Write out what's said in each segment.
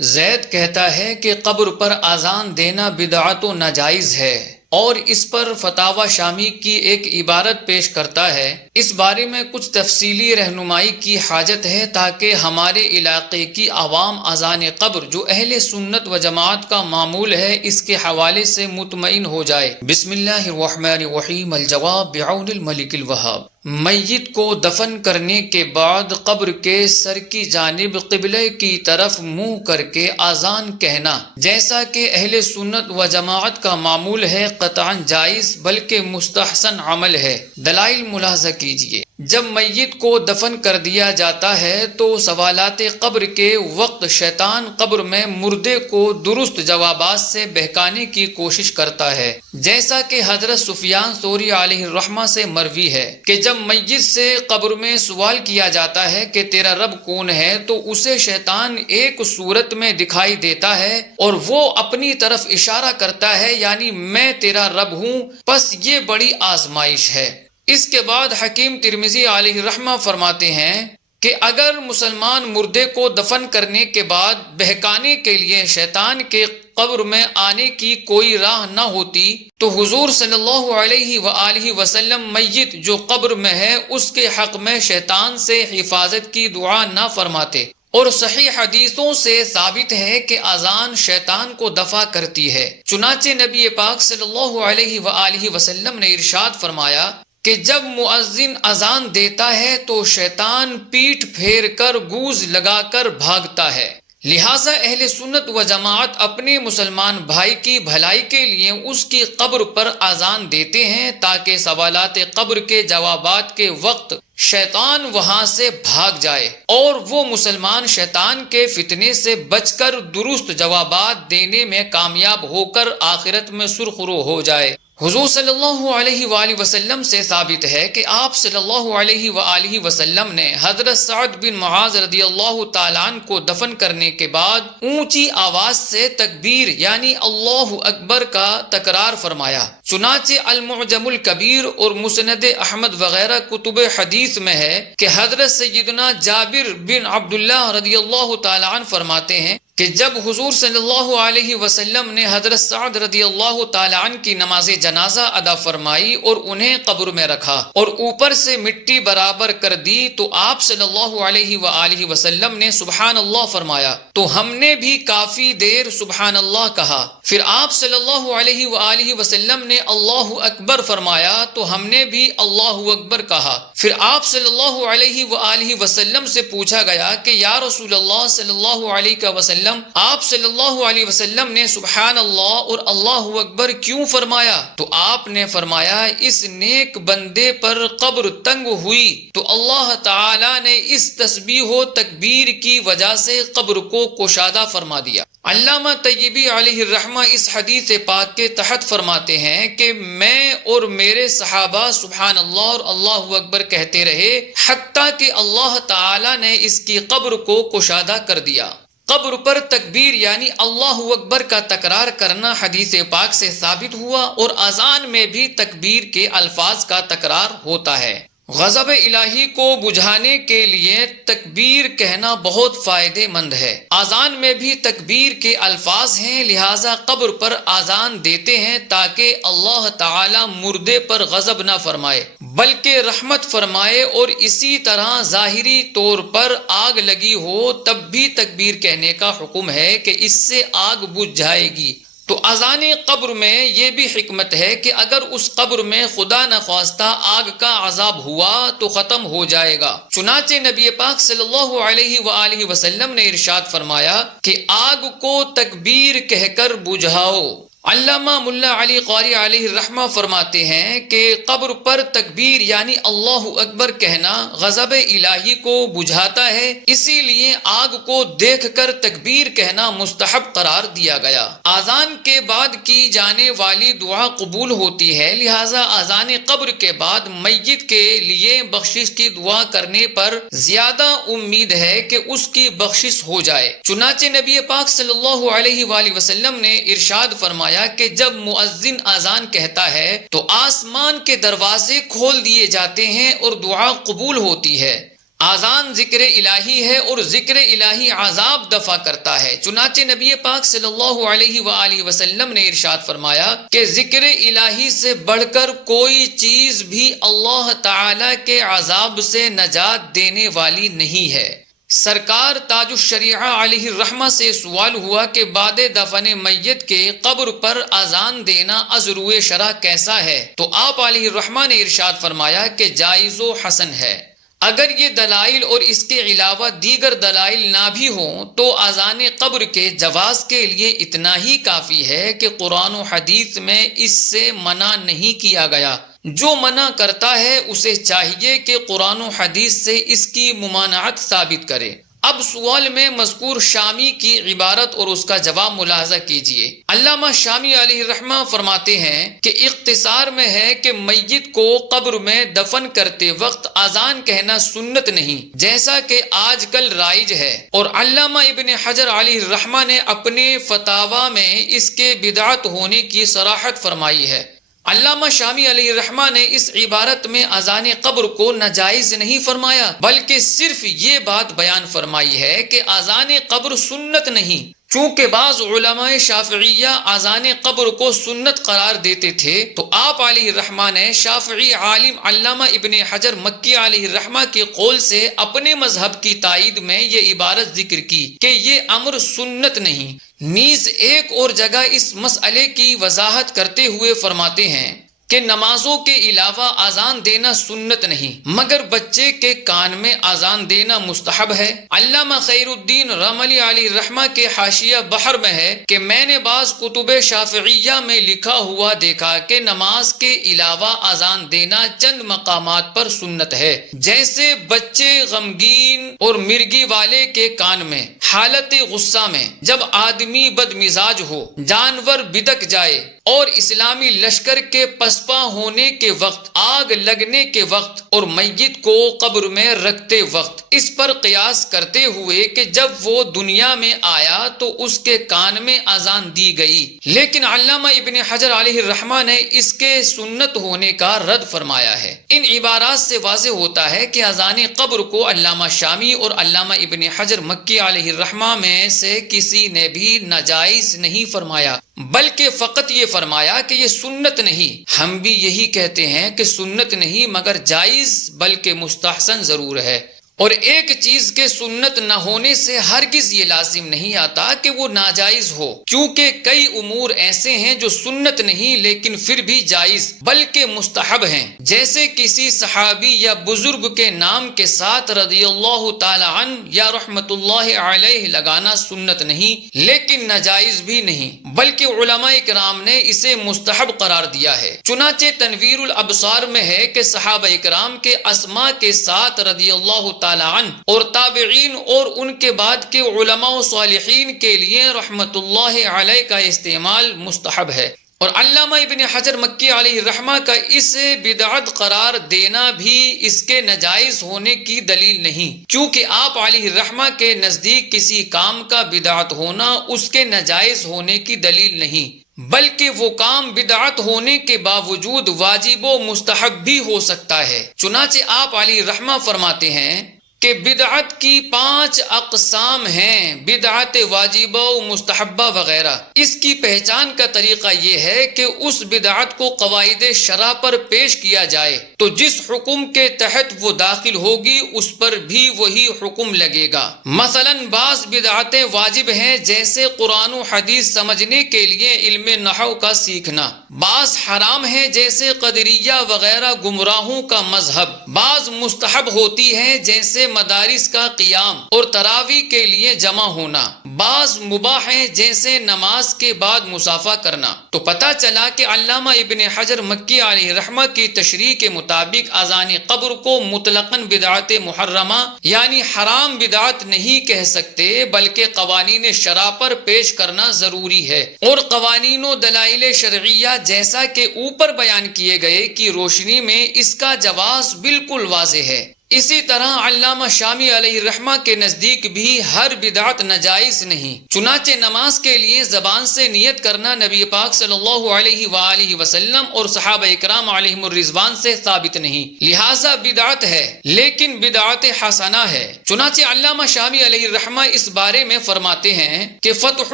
زید کہتا ہے کہ قبر پر اذان دینا بدعت و ناجائز ہے، اور اس پر فتاوی شامی کی ایک عبارت پیش کرتا ہے۔ اس بارے میں کچھ تفصیلی رہنمائی کی حاجت ہے تاکہ ہمارے علاقے کی عوام اذان قبر جو اہل سنت و جماعت کا معمول ہے اس کے حوالے سے مطمئن ہو جائے۔ بسم اللہ الرحمن الرحیم۔ الجواب بعون الملک الوہاب۔ میت کو دفن کرنے کے بعد قبر کے سر کی جانب قبلے کی طرف منہ کر کے اذان کہنا، جیسا کہ اہل سنت و جماعت کا معمول ہے، قطعاً جائز بلکہ مستحسن عمل ہے۔ دلائل ملاحظہ کیجیے۔ جب میت کو دفن کر دیا جاتا ہے تو سوالات قبر کے وقت شیطان قبر میں مردے کو درست جوابات سے بہکانے کی کوشش کرتا ہے، جیسا کہ حضرت سفیان ثوری علیہ الرحمہ سے مروی ہے کہ جب میت سے قبر میں سوال کیا جاتا ہے کہ تیرا رب کون ہے تو اسے شیطان ایک صورت میں دکھائی دیتا ہے اور وہ اپنی طرف اشارہ کرتا ہے، یعنی میں تیرا رب ہوں، پس یہ بڑی آزمائش ہے۔ اس کے بعد حکیم ترمذی علیہ الرحمہ فرماتے ہیں کہ اگر مسلمان مردے کو دفن کرنے کے بعد بہکانے کے لیے شیطان کے قبر میں آنے کی کوئی راہ نہ ہوتی تو حضور صلی اللہ علیہ وآلہ وسلم میت جو قبر میں ہے اس کے حق میں شیطان سے حفاظت کی دعا نہ فرماتے۔ اور صحیح حدیثوں سے ثابت ہے کہ اذان شیطان کو دفع کرتی ہے۔ چنانچہ نبی پاک صلی اللہ علیہ وآلہ وسلم نے ارشاد فرمایا کہ جب مؤذن اذان دیتا ہے تو شیطان پیٹھ پھیر کر گوز لگا کر بھاگتا ہے۔ لہٰذا اہل سنت و جماعت اپنے مسلمان بھائی کی بھلائی کے لیے اس کی قبر پر اذان دیتے ہیں تاکہ سوالات قبر کے جوابات کے وقت شیطان وہاں سے بھاگ جائے اور وہ مسلمان شیطان کے فتنے سے بچ کر درست جوابات دینے میں کامیاب ہو کر آخرت میں سرخرو ہو جائے۔ حضور صلی اللہ علیہ وآلہ وسلم سے ثابت ہے کہ آپ صلی اللہ علیہ وآلہ وسلم نے حضرت سعد بن معاذ رضی اللہ تعالیٰ عنہ کو دفن کرنے کے بعد اونچی آواز سے تکبیر یعنی اللہ اکبر کا تکرار فرمایا۔ چنانچہ المعجم الکبیر اور مسند احمد وغیرہ کتب حدیث میں ہے کہ حضرت سیدنا جابر بن عبداللہ رضی اللہ تعالیٰ عنہ فرماتے ہیں کہ جب حضور صلی اللہ علیہ وسلم نے حضرت سعد رضی اللہ تعالیٰ عنہ کی نماز جنازہ ادا فرمائی اور انہیں قبر میں رکھا اور اوپر سے مٹی برابر کر دی تو آپ صلی اللہ علیہ وآلہ وسلم نے سبحان اللہ فرمایا تو ہم نے بھی کافی دیر سبحان اللہ کہا۔ پھر آپ صلی اللہ علیہ وآلہ وسلم نے اللہ اکبر فرمایا تو ہم نے بھی اللہ اکبر کہا۔ پھر آپ صلی اللہ علیہ وآلہ وسلم سے پوچھا گیا کہ یا رسول اللہ صلی اللہ علیہ وسلم آپ صلی اللہ علیہ وسلم نے سبحان اللہ اور اللہ اکبر کیوں فرمایا؟ تو آپ نے فرمایا اس نیک بندے پر قبر تنگ ہوئی تو اللہ تعالی نے اس تسبیح و تکبیر کی وجہ سے قبر کو کشادہ فرما دیا۔ علامہ طیبی علیہ الرحمہ اس حدیث پاک کے تحت فرماتے ہیں کہ میں اور میرے صحابہ سبحان اللہ اور اللہ اکبر کہتے رہے حتیٰ کہ اللہ تعالی نے اس کی قبر کو کشادہ کر دیا۔ قبر پر تکبیر یعنی اللہ اکبر کا تکرار کرنا حدیث پاک سے ثابت ہوا اور اذان میں بھی تکبیر کے الفاظ کا تکرار ہوتا ہے۔ غضب الہی کو بجھانے کے لیے تکبیر کہنا بہت فائدے مند ہے۔ اذان میں بھی تکبیر کے الفاظ ہیں، لہٰذا قبر پر اذان دیتے ہیں تاکہ اللہ تعالی مردے پر غضب نہ فرمائے بلکہ رحمت فرمائے، اور اسی طرح ظاہری طور پر آگ لگی ہو تب بھی تکبیر کہنے کا حکم ہے کہ اس سے آگ بجھ جائے گی۔ تو اذان قبر میں یہ بھی حکمت ہے کہ اگر اس قبر میں خدا نخواستہ آگ کا عذاب ہوا تو ختم ہو جائے گا۔ چنانچہ نبی پاک صلی اللہ علیہ وآلہ وسلم نے ارشاد فرمایا کہ آگ کو تکبیر کہہ کر بجھاؤ۔ علامہ ملا علی قاری علیہ الرحمہ فرماتے ہیں کہ قبر پر تکبیر یعنی اللہ اکبر کہنا غضب الہی کو بجھاتا ہے، اسی لیے آگ کو دیکھ کر تکبیر کہنا مستحب قرار دیا گیا۔ اذان کے بعد کی جانے والی دعا قبول ہوتی ہے، لہٰذا اذان قبر کے بعد میت کے لیے بخشش کی دعا کرنے پر زیادہ امید ہے کہ اس کی بخشش ہو جائے۔ چنانچہ نبی پاک صلی اللہ علیہ وآلہ وسلم نے ارشاد فرمایا کہ جب مؤذن اذان کہتا ہے تو آسمان کے دروازے کھول دیے جاتے ہیں اور دعا قبول ہوتی ہے۔ آذان ذکر الہی ہے اور ذکر الہی عذاب دفع کرتا ہے۔ چنانچہ نبی پاک صلی اللہ علیہ وآلہ وسلم نے ارشاد فرمایا کہ ذکر الہی سے بڑھ کر کوئی چیز بھی اللہ تعالی کے عذاب سے نجات دینے والی نہیں ہے۔ سرکار تاج الشریعہ علیہ الرحمہ سے سوال ہوا کہ بعد دفن میت کے قبر پر اذان دینا از روئے شرع کیسا ہے؟ تو آپ علیہ الرحمہ نے ارشاد فرمایا کہ جائز و حسن ہے۔ اگر یہ دلائل اور اس کے علاوہ دیگر دلائل نہ بھی ہوں تو اذان قبر کے جواز کے لیے اتنا ہی کافی ہے کہ قرآن و حدیث میں اس سے منع نہیں کیا گیا۔ جو منع کرتا ہے اسے چاہیے کہ قرآن و حدیث سے اس کی ممانعت ثابت کرے۔ اب سوال میں مذکور شامی کی عبارت اور اس کا جواب ملاحظہ کیجئے۔ علامہ شامی علیہ الرحمہ فرماتے ہیں کہ اختصار میں ہے کہ میت کو قبر میں دفن کرتے وقت اذان کہنا سنت نہیں، جیسا کہ آج کل رائج ہے، اور علامہ ابن حجر علیہ الرحمہ نے اپنے فتاوی میں اس کے بدعت ہونے کی صراحت فرمائی ہے۔ علامہ شامی علیہ الرحمہ نے اس عبارت میں اذان قبر کو ناجائز نہیں فرمایا، بلکہ صرف یہ بات بیان فرمائی ہے کہ اذان قبر سنت نہیں۔ چونکہ بعض علماء شافعیہ اذان قبر کو سنت قرار دیتے تھے تو آپ علیہ الرحمہ نے شافعی عالم علامہ ابن حجر مکی علیہ الرحمہ کے قول سے اپنے مذہب کی تائید میں یہ عبارت ذکر کی کہ یہ امر سنت نہیں۔ نیز ایک اور جگہ اس مسئلے کی وضاحت کرتے ہوئے فرماتے ہیں کہ نمازوں کے علاوہ اذان دینا سنت نہیں، مگر بچے کے کان میں اذان دینا مستحب ہے۔ علامہ خیر الدین رملی علیہ الرحمہ کے حاشیہ بحر میں ہے کہ میں نے بعض کتب شافعیہ میں لکھا ہوا دیکھا کہ نماز کے علاوہ اذان دینا چند مقامات پر سنت ہے، جیسے بچے غمگین اور مرگی والے کے کان میں، حالت غصہ میں، جب آدمی بد مزاج ہو، جانور بدک جائے، اور اسلامی لشکر کے پسپا ہونے کے وقت، آگ لگنے کے وقت، اور میت کو قبر میں رکھتے وقت، اس پر قیاس کرتے ہوئے کہ جب وہ دنیا میں آیا تو اس کے کان میں اذان دی گئی۔ لیکن علامہ ابن حجر علیہ الرحمہ نے اس کے سنت ہونے کا رد فرمایا ہے۔ ان عبارات سے واضح ہوتا ہے کہ اذان قبر کو علامہ شامی اور علامہ ابن حجر مکی علیہ الرحمہ میں سے کسی نے بھی ناجائز نہیں فرمایا، بلکہ فقط یہ فرمایا کہ یہ سنت نہیں۔ ہم بھی یہی کہتے ہیں کہ سنت نہیں مگر جائز بلکہ مستحسن ضرور ہے۔ اور ایک چیز کے سنت نہ ہونے سے ہرگز یہ لازم نہیں آتا کہ وہ ناجائز ہو، کیونکہ کئی امور ایسے ہیں جو سنت نہیں لیکن پھر بھی جائز بلکہ مستحب ہیں، جیسے کسی صحابی یا بزرگ کے نام کے ساتھ رضی اللہ تعالی عنہ یا رحمت اللہ علیہ لگانا سنت نہیں لیکن ناجائز بھی نہیں، بلکہ علماء کرام نے اسے مستحب قرار دیا ہے۔ چنانچہ تنویر الابصار میں ہے کہ صحابہ کرام کے اسماء کے ساتھ رضی اللہ تعالی عنہ اور تابعین اور ان کے بعد کے علماء و صالحین کے لیے رحمت اللہ علیہ کا استعمال مستحب ہے، اور علامہ ابن حجر مکی علیہ الرحمہ کا اسے بدعت قرار دینا بھی اس کے ناجائز ہونے کی دلیل نہیں، کیونکہ آپ علیہ الرحمہ کے نزدیک کسی کام کا بدعت ہونا اس کے ناجائز ہونے کی دلیل نہیں، بلکہ وہ کام بدعت ہونے کے باوجود واجب و مستحب بھی ہو سکتا ہے۔ چنانچہ آپ علیہ الرحمہ فرماتے ہیں کہ بدعت کی 5 اقسام ہیں، بدعت واجبہ و مستحبہ وغیرہ۔ اس کی پہچان کا طریقہ یہ ہے کہ اس بدعت کو قواعد شرع پر پیش کیا جائے تو جس حکم کے تحت وہ داخل ہوگی اس پر بھی وہی حکم لگے گا۔ مثلا بعض بدعتیں واجب ہیں، جیسے قرآن و حدیث سمجھنے کے لیے علم نحو کا سیکھنا۔ بعض حرام ہیں، جیسے قدریہ وغیرہ گمراہوں کا مذہب۔ بعض مستحب ہوتی ہیں، جیسے مدارس کا قیام اور تراویح کے لیے جمع ہونا۔ بعض مباح ہیں، جیسے نماز کے بعد مصافحہ کرنا۔ تو پتہ چلا کہ علامہ ابن حجر مکی علیہ الرحمہ کی تشریح کے مطابق اذان قبر کو مطلقاً بدعت محرمہ یعنی حرام بدعت نہیں کہہ سکتے، بلکہ قوانین شرع پر پیش کرنا ضروری ہے، اور قوانین و دلائل شرعیہ جیسا کہ اوپر بیان کیے گئے کی روشنی میں اس کا جواز بالکل واضح ہے۔ اسی طرح علامہ شامی علیہ الرحمہ کے نزدیک بھی ہر بدعت ناجائز نہیں، چنانچہ نماز کے لیے زبان سے نیت کرنا نبی پاک صلی اللہ علیہ وآلہ وسلم اور صحابہ اکرام علیہم الرضوان سے ثابت نہیں، لہذا بدعت ہے لیکن بدعت حسنہ ہے۔ چنانچہ علامہ شامی علیہ الرحمہ اس بارے میں فرماتے ہیں کہ فتح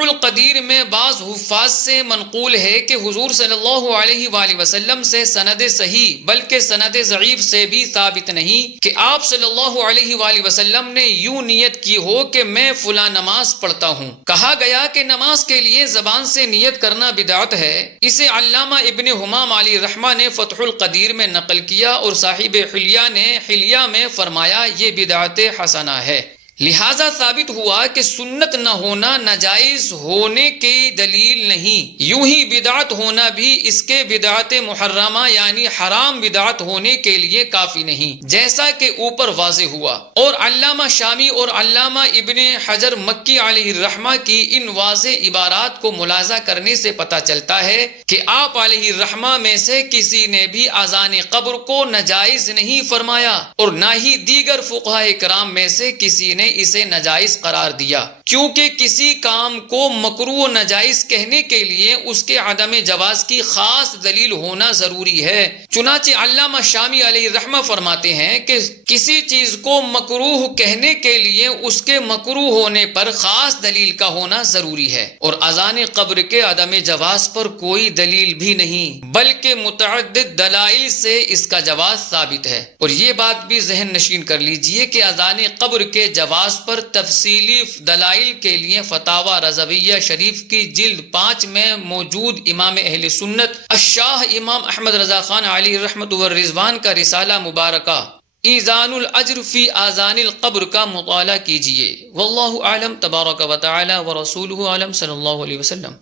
القدیر میں بعض حفاظ سے منقول ہے کہ حضور صلی اللہ علیہ وآلہ وسلم سے سند صحیح بلکہ سند ضعیف سے بھی ثابت نہیں کہ آپ صلی اللہ علیہ وآلہ وسلم نے یوں نیت کی ہو کہ میں فلاں نماز پڑھتا ہوں۔ کہا گیا کہ نماز کے لیے زبان سے نیت کرنا بدعت ہے، اسے علامہ ابن حمام علیہ الرحمہ نے فتح القدیر میں نقل کیا اور صاحب حلیہ نے حلیہ میں فرمایا یہ بدعت حسنہ ہے۔ لہذا ثابت ہوا کہ سنت نہ ہونا ناجائز ہونے کی دلیل نہیں، یوں ہی بدعت ہونا بھی اس کے بدعت محرمہ یعنی حرام بدعت ہونے کے لیے کافی نہیں، جیسا کہ اوپر واضح ہوا۔ اور علامہ شامی اور علامہ ابن حجر مکی علیہ الرحمہ کی ان واضح عبارات کو ملاحظہ کرنے سے پتہ چلتا ہے کہ آپ علیہ الرحمہ میں سے کسی نے بھی اذان قبر کو ناجائز نہیں فرمایا اور نہ ہی دیگر فقہاء کرام میں سے کسی نے اسے ناجائز قرار دیا، کیونکہ کسی کام کو مکروہ و ناجائز کہنے کے لیے اس کے عدم جواز کی خاص دلیل ہونا ضروری ہے۔ چنانچہ علامہ شامی علیہ الرحمہ فرماتے ہیں کہ کسی چیز کو مکروہ کہنے کے لیے اس کے مکروہ ہونے پر خاص دلیل کا ہونا ضروری ہے، اور اذان قبر کے عدم جواز پر کوئی دلیل بھی نہیں بلکہ متعدد دلائل سے اس کا جواز ثابت ہے۔ اور یہ بات بھی ذہن نشین کر لیجئے کہ اذان قبر کے جواز پر تفصیلی دلائل کے لیے فتاوی رضویہ شریف کی جلد 5 میں موجود امام اہل سنت الشاہ امام احمد رضا خان علیہ رحمت والرضوان کا رسالہ مبارکہ ایذان الاجر فی آذان القبر کا مطالعہ کیجیے۔ واللہ اعلم، تبارک و تعالی ورسولہ اعلم، صلی اللہ علیہ وسلم۔